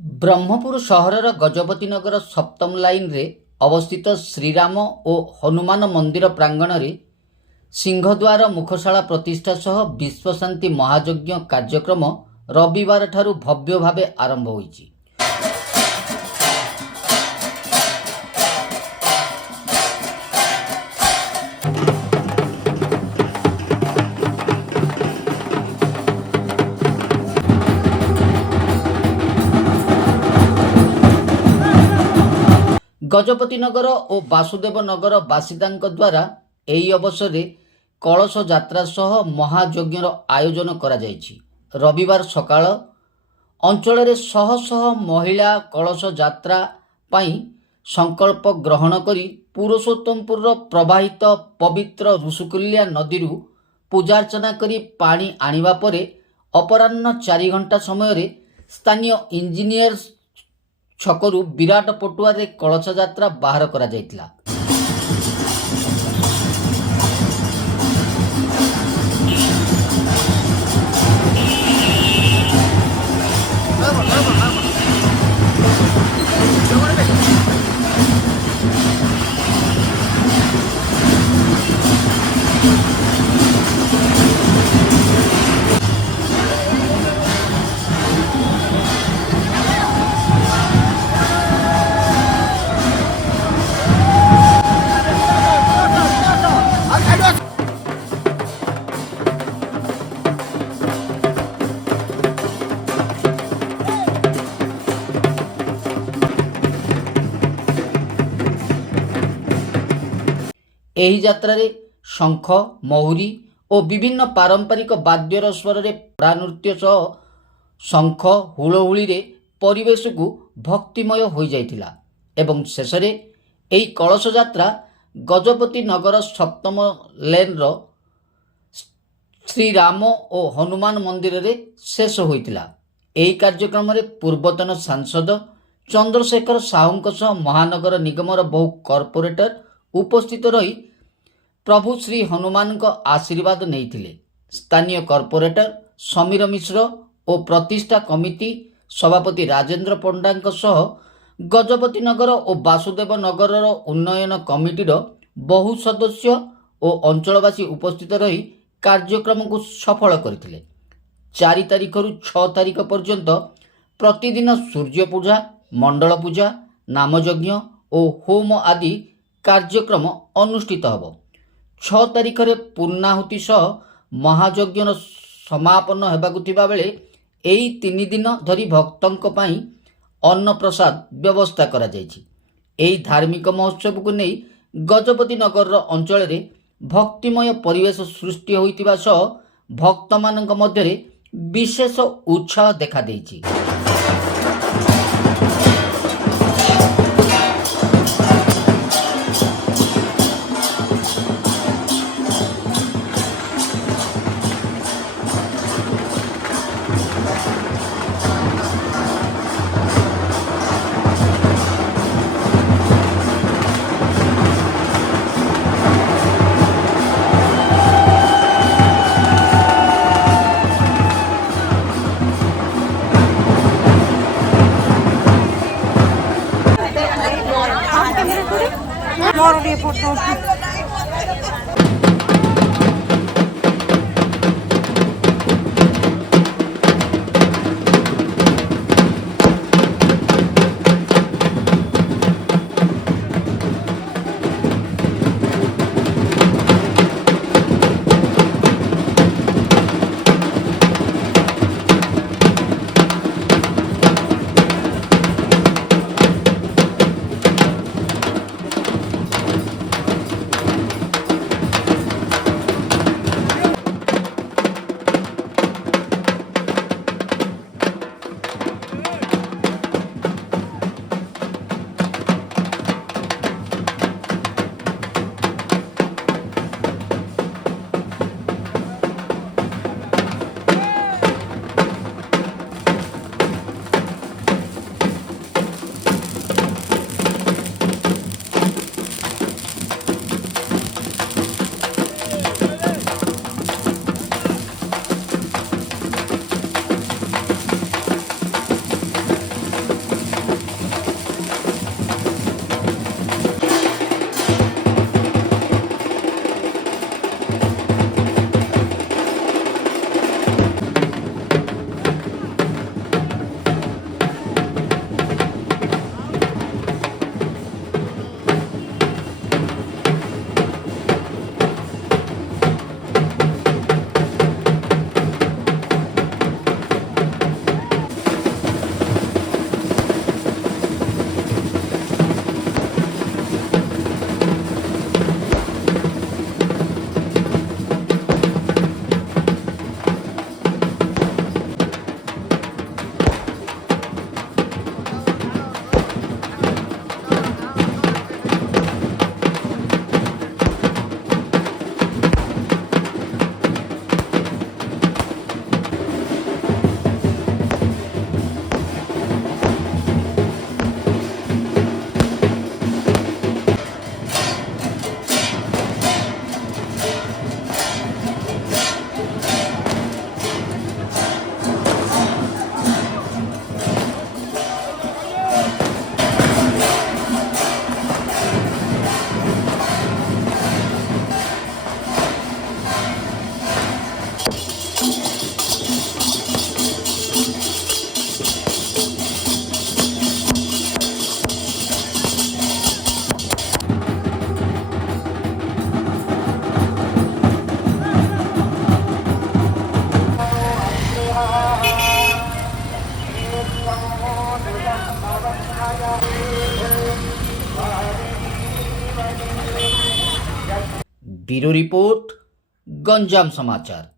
ବ୍ରହ୍ମପୁର ସହରର ଗଜପତି ନଗର ସପ୍ତମ ଲାଇନରେ ଅବସ୍ଥିତ ଶ୍ରୀରାମ ଓ ହନୁମାନ ମନ୍ଦିର ପ୍ରାଙ୍ଗଣରେ ସିଂହଦ୍ୱାର ମୁଖଶାଳା ପ୍ରତିଷ୍ଠା ସହ ବିଶ୍ୱଶାନ୍ତି ମହାଯଜ୍ଞ କାର୍ଯ୍ୟକ୍ରମ ରବିବାରଠାରୁ ଭବ୍ୟ ଭାବେ ଆରମ୍ଭ ହୋଇଛି। ଗଜପତି ନଗର ଓ ବାସୁଦେବ ନଗର ବାସିନ୍ଦାଙ୍କ ଦ୍ୱାରା ଏହି ଅବସରରେ କଳସ ଯାତ୍ରା ସହ ମହାଯଜ୍ଞର ଆୟୋଜନ କରାଯାଇଛି। ରବିବାର ସକାଳ ଅଞ୍ଚଳରେ ଶହ ଶହ ମହିଳା କଳସ ଯାତ୍ରା ପାଇଁ ସଂକଳ୍ପ ଗ୍ରହଣ କରି ପୁରୁଷୋତ୍ତମପୁରର ପ୍ରବାହିତ ପବିତ୍ର ଋଷିକୁଲ୍ୟା ନଦୀରୁ ପୂଜାର୍ଚ୍ଚନା କରି ପାଣି ଆଣିବା ପରେ ଅପରାହ୍ନ 4 ଘଣ୍ଟା ସମୟରେ ସ୍ଥାନୀୟ ଇଞ୍ଜିନିୟର ଛକରୁ ବିରାଟ ପଟୁଆରେ କଳସ ଯାତ୍ରା ବାହାର କରାଯାଇଥିଲା। ଏହି ଯାତ୍ରାରେ ଶଙ୍ଖ, ମହୁରୀ ଓ ବିଭିନ୍ନ ପାରମ୍ପରିକ ବାଦ୍ୟର ସ୍ୱରରେ ପଡ଼ା ନୃତ୍ୟ ସହ ଶଙ୍ଖ ହୁଳହୁଳିରେ ପରିବେଶକୁ ଭକ୍ତିମୟ ହୋଇଯାଇଥିଲା ଏବଂ ଶେଷରେ ଏହି କଳସ ଯାତ୍ରା ଗଜପତି ନଗର ସପ୍ତମ ଲେନ୍ର ଶ୍ରୀରାମ ଓ ହନୁମାନ ମନ୍ଦିରରେ ଶେଷ ହୋଇଥିଲା। ଏହି କାର୍ଯ୍ୟକ୍ରମରେ ପୂର୍ବତନ ସାଂସଦ ଚନ୍ଦ୍ରଶେଖର ସାହୁଙ୍କ ସହ ମହାନଗର ନିଗମର ବହୁ କର୍ପୋରେଟର ଉପସ୍ଥିତ ରହି ପ୍ରଭୁ ଶ୍ରୀ ହନୁମାନଙ୍କ ଆଶୀର୍ବାଦ ନେଇଥିଲେ। ସ୍ଥାନୀୟ କର୍ପୋରେଟର ସମୀର ମିଶ୍ର ଓ ପ୍ରତିଷ୍ଠା କମିଟି ସଭାପତି ରାଜେନ୍ଦ୍ର ପଣ୍ଡାଙ୍କ ସହ ଗଜପତି ନଗର ଓ ବାସୁଦେବ ନଗରର ଉନ୍ନୟନ କମିଟିର ବହୁ ସଦସ୍ୟ ଓ ଅଞ୍ଚଳବାସୀ ଉପସ୍ଥିତ ରହି କାର୍ଯ୍ୟକ୍ରମକୁ ସଫଳ କରିଥିଲେ। 4 ତାରିଖରୁ 6 ତାରିଖ ପର୍ଯ୍ୟନ୍ତ ପ୍ରତିଦିନ ସୂର୍ଯ୍ୟ ପୂଜା, ମଣ୍ଡଳ ପୂଜା, ନାମଯଜ୍ଞ ଓ ହୋମ ଆଦି କାର୍ଯ୍ୟକ୍ରମ ଅନୁଷ୍ଠିତ ହେବ। 6 ତାରିଖରେ ପୂର୍ଣ୍ଣାହୁତି ସହ ମହାଯଜ୍ଞର ସମାପନ ହେବାକୁ ଥିବା ବେଳେ ଏହି 3 ଦିନ ଧରି ଭକ୍ତଙ୍କ ପାଇଁ ଅନ୍ନପ୍ରସାଦ ବ୍ୟବସ୍ଥା କରାଯାଇଛି। ଏହି ଧାର୍ମିକ ମହୋତ୍ସବକୁ ନେଇ ଗଜପତି ନଗରର ଅଞ୍ଚଳରେ ଭକ୍ତିମୟ ପରିବେଶ ସୃଷ୍ଟି ହୋଇଥିବା ସହ ଭକ୍ତମାନଙ୍କ ମଧ୍ୟରେ ବିଶେଷ ଉତ୍ସାହ ଦେଖାଦେଇଛି। ब्यूरो रिपोर्ट गंजाम समाचार।